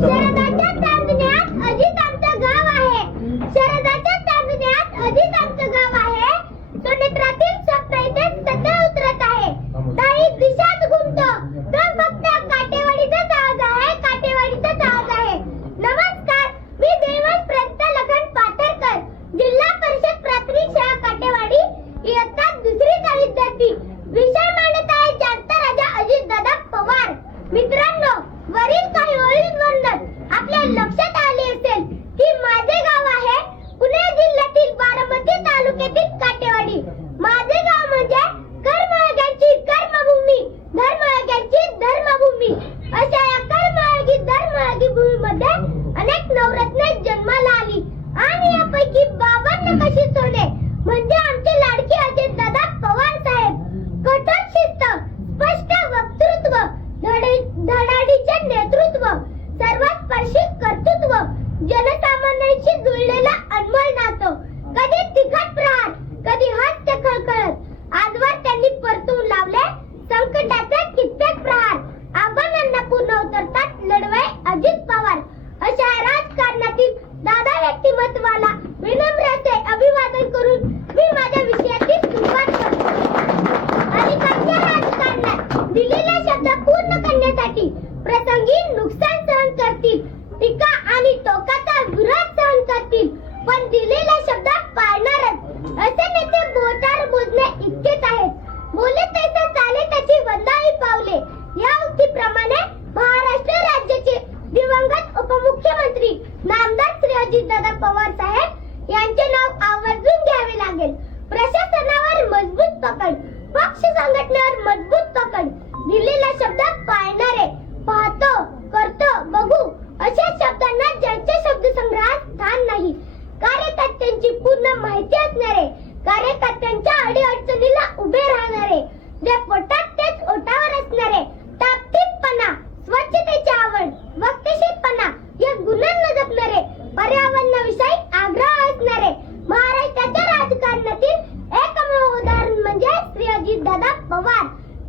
शरदाच्या चांदण्यात अजित आमचं गाव आहे. शरदाच्या चांदण्यात अजित आमचं गाव आहे. सोनेत्रातील स्वप्न इथे सध्या उतरत आहे. ताई दिशात घुमतो तो फक्त काटेवाडीचाच आवाज आहे. काटेवाडीचाच आवाज आहे. नमस्कार, मी देवश प्रज्ञा लखन पाथरकर, जिल्हा परिषद प्राथमिक शाळा काटेवाडी, इयत्ता दुसरीचा विद्यार्थी. विषय मांडत आहे जागता राजा अजितदादा पवार. मित्रांनो, वरील काही ओळींवरून आपल्या लक्षात आले असेल की माझे गाव आहे पुणे जिल्ह्यातील बारामती तालुक्यातील काटेवाडी. माझे गाव म्हणजे कर्मयोग्यांची कर्मभूमी, धर्मयोग्यांची धर्मभूमी. अशा या कर्मयोगी धर्मयोगी भूमीमध्ये अनेक नवरत्ने जन्माला आली आणि यापैकी बाबांना कशी सोने म्हणजे आमचे लाडके अजितदादा पवार साहेब. कठोर शिस्त, स्पष्ट वक्तृत्व, धडाडीचे नेतृत्व, सर्वस्पर्शी कर्तृत्व, जनसामान्यांशी जुळलेला अनमोल नातं. कधी तिखट प्रहार, कधी हास्य खळखळत, आजवर त्यांनी परतून लावले संकटाचे कित्येक प्रहार. आव्हानांना पूर्ण उतरतात लढवय अजित पवार. अशा राजकारणातील दादा व्यक्तिमत्वाला विनम्रते अभिवादन करून मी माझ्या विषयाची सुरुवात करतो. अलीकडच्या राजकारणात दिलेला शब्द पूर्ण करण्यासाठी प्रसंगी नुकसान सहन करतील, टीका आणि टोकाचा विरोध सहन करतील, पण दिलेला शब्द पाळणारच. असे नेते बोटावर मोजणे इतकेच आहेत. बोले तैसे चाले त्याची वंदाळी पावले. या उक्तीप्रमाणे महाराष्ट्र राज्याचे दिवंगत उपमुख्यमंत्री नामदार श्री अजितदादा पवार साहेब यांचे नाव आवर्जून घ्यावे लागेल. प्रशासनावर मजबूत पकड, पक्ष संघटनेवर मजबूत पकड, दिलेला शब्द पाळणारे, पाहतो, करतो, बघू अशा शब्दांना ज्यांच्या शब्दसंग्रहात स्थान नाही, कार्यकर्त्यांची पूर्ण माहिती असणारे, कार्यकर्त्यांच्या अडीअडचणीला उभे राहणारे, जे पोटात तेच ओठावर असणारे, टापटीपणा, स्वच्छतेची आवड, वक्तशीरपणा या गुणांना जपणारे, पर्यावरणाविषयी आग्रह असणारे. महाराष्ट्राच्या राजकारणातील एकमेव उदाहरण म्हणजे श्री अजितदादा पवार.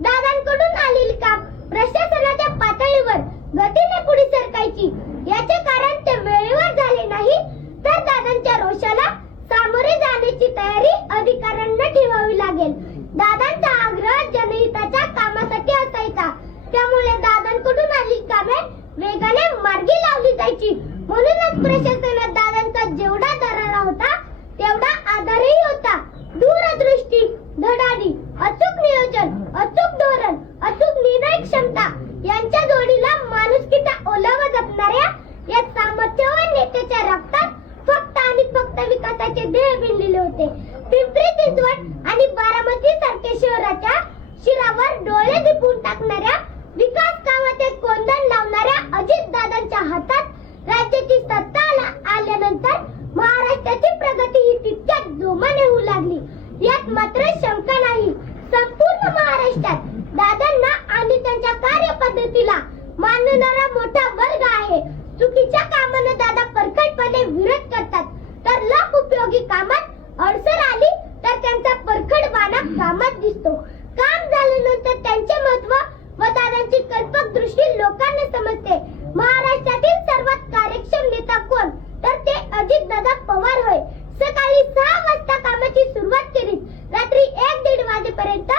दादांकडून आलेली काम प्रशासनाच्या पातळीवर गतीने पुढे सरकायची. याचे कारण ते वेळेवर झाले नाही, तर दादांच्या रोषाला सामोरे जाण्याची तयारी अधिकाऱ्यांना ठेवावी लागेल. दादांचा आग्रह जनहिताच्या कामासाठी असायचा, त्यामुळे दादांकडून आलेली कामे वेगाने मार्गी लावली जायची. म्हणूनच प्रशासनात दादांचा जेवढा दरारा होता तेवढा आधारही होता. दूरदृष्टी, धडाडी, अचूक नियोजन, अचूक धोरण, अचूक निर्णय क्षमता यांच्या जोडीला माणुसकीचा ओलावा जपणाऱ्या या सामर्थ्यवान नेत्याच्या रक्तात फक्त आणि फक्त विकासाचे ध्येय भिनलेले होते. पिंपरी चिंचवड आणि बारामती सारख्या शहराच्या शिरावर डोळे दिपवून टाकणाऱ्या विकास कामाचे कोंदण लावणाऱ्या अजितदादांच्या हातात राज्याची सत्ता आल्यानंतर महाराष्ट्राची प्रगती ही तितक्याच जोमाने होऊ लागली. यात मात्र शंका नाही. संपूर्ण महाराष्ट्रात दादांना आणि त्यांच्या कार्यपद्धतीला मानणारा मोठा वर्ग आहे. चुकीच्या कामांना दादा परखडपणे विरोध करतात, तर लोक उपयोगी कामात अडचण आली तर त्यांचा परखडपणा कामात दिसतो. काम झाल्यानंतर त्यांचे महत्व व दादांची कल्पक दृष्टी लोकांना समजते. महाराष्ट्रातील सर्वात कार्यक्षम नेता कोण, तर ते अजितदादा पवार होय. सकाळी 6 वाजता कामाची सुरुवात केली, रात्री 1-1:30 वाजेपर्यंत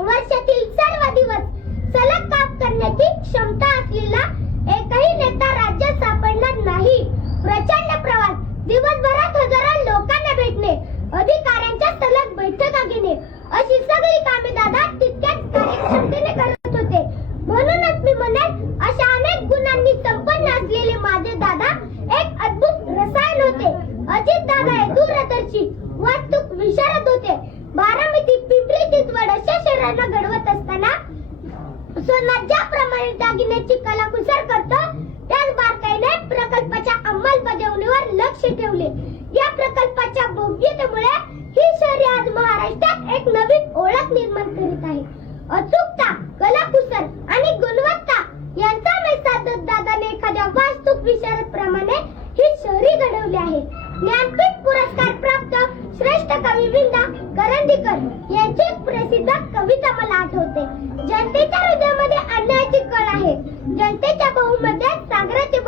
वर्षातील सर्व दिवस सलग काम करण्याची क्षमता असलेला एकही नेता राज्यात सापडणार नाही. प्रचंड प्रवास, दिवसभरात हजारो लोकांना भेटणे, अधिकाऱ्यांच्या सलग बैठका घेणे अशी सगळी कामे दादा तितक्याच कार्यक्षमतेने करत होते. म्हणूनच मी म्हणेन, अशा अनेक गुणांनी संपन्न असलेले माझे दादा एक अद्भुत रसायन होते. अजित दादा हे दूरदर्शी, वास्तूक विशारद होते. बारामती, पिंपरी चिंचवड अशा शहरांना घडवत असताना सोना ज्याप्रमाणे दागिन्याची कलाकुसर करतो, त्याच बारकाईने प्रकल्पाच्या अंमलबजावणीवर लक्ष ठेवले. या प्रकल्पाच्या भव्यतेमुळे ही शहरे आज महाराष्ट्रात एक नवीन ओळख निर्माण करीत आहे. अचूकता, कलाकुसर आणि गुणवत्ता यांचा मेळ दादाने एखाद्या वास्तूक विशारद प्रमाणे ही शहरी घडवली आहे. ज्ञानपीठ पुरस्कार प्राप्त श्रेष्ठ कवी विंदा करंदीकर यांची प्रसिद्ध कविता मला आठवते. जनतेच्या हृदयामध्ये अन्यायाची कळ आहे, जनतेच्या बहुमध्यात सागराचे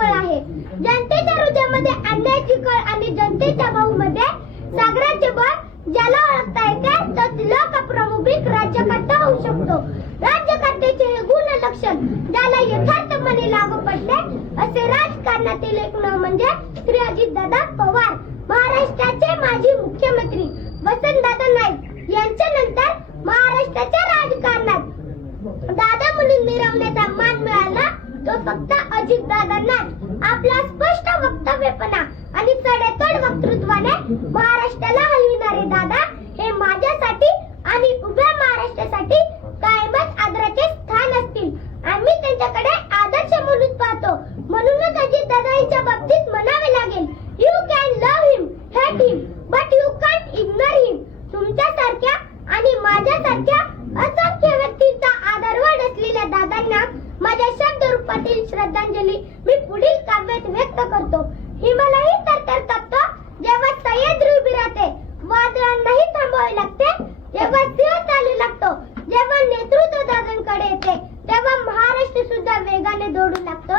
जनतेच्या हृदयामध्ये अन्यायाची कळ आणि जनतेच्या भाऊमध्ये सागराचे बळ ज्याला ओळखता येते तो लोकप्रमुख राज्यकर्ता होऊ शकतो. राज्यकर्त्याचे हे गुण लक्षण ज्याला यथार्थपणे लागू पडले असे राजकारणातील एक नाव म्हणजे श्री अजितदादा पवार. महाराष्ट्राचे माजी मुख्यमंत्री वसंतदादा नाईक यांच्यानंतर महाराष्ट्राच्या राजकारणात दादा म्हणून मिरवण्याचा मान मिळाला तो फक्त अजितदादांना. आपला स्पष्ट वक्तव्यपणा आणि सडेतोड वक्तृत्वाने महाराष्ट्राला हलविणारे दादा हे माझ्यासाठी आणि उभ्या महाराष्ट्रासाठी कायमच आदराचे स्थान असतील. आम्ही त्यांच्याकडे आदर्श म्हणून पाहतो. म्हणूनच अजितदादांच्या बाबतीत म्हणावे लागेल, you can love him, hate him, but you can't ignore him. तुमच्यासारख्या आणि माझ्यासारख्या असंख्य व्यक्तींचा आदरवड असलेल्या दादांना माझ्या शब्द रूपातील श्रद्धांजली मी पुढील काव्यात व्यक्त करतो. हिमालयही तरतर कापतो जेव्हा सह्याद्री उभी राहते, वादळांनाही थांबावे लागते जेव्हा सिंह चालू लागतो. जेव्हा नेतृत्व दादांकडे येते तेव्हा महाराष्ट्र सुद्धा वेगाने दौडू लागतो.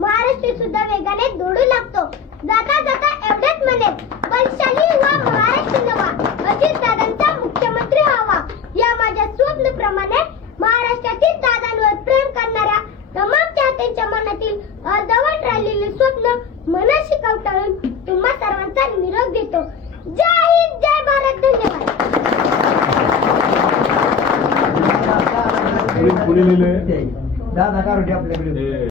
महाराष्ट्र सुद्धा वेगाने दौडू लागतो. जाता जाता एवढेच म्हणेन, बलशाली हुआ महाराष्ट्र नवा, अजित दादांचा मुख्यमंत्री व्हावा. या माझ्या स्वप्नप्रमाणे महाराष्ट्रातील दादांवर प्रेम करणाऱ्या तमाम चाहत्यांच्या मनातील अर्धवट राहिलेले स्वप्न मनाशी कवटाळून तुम्हा सर्वांचा निरोप देतो. जय हिंद, जय भारत, धन्यवाद. पुढे लिहिलंय दादा कारोटे आपल्याकडे.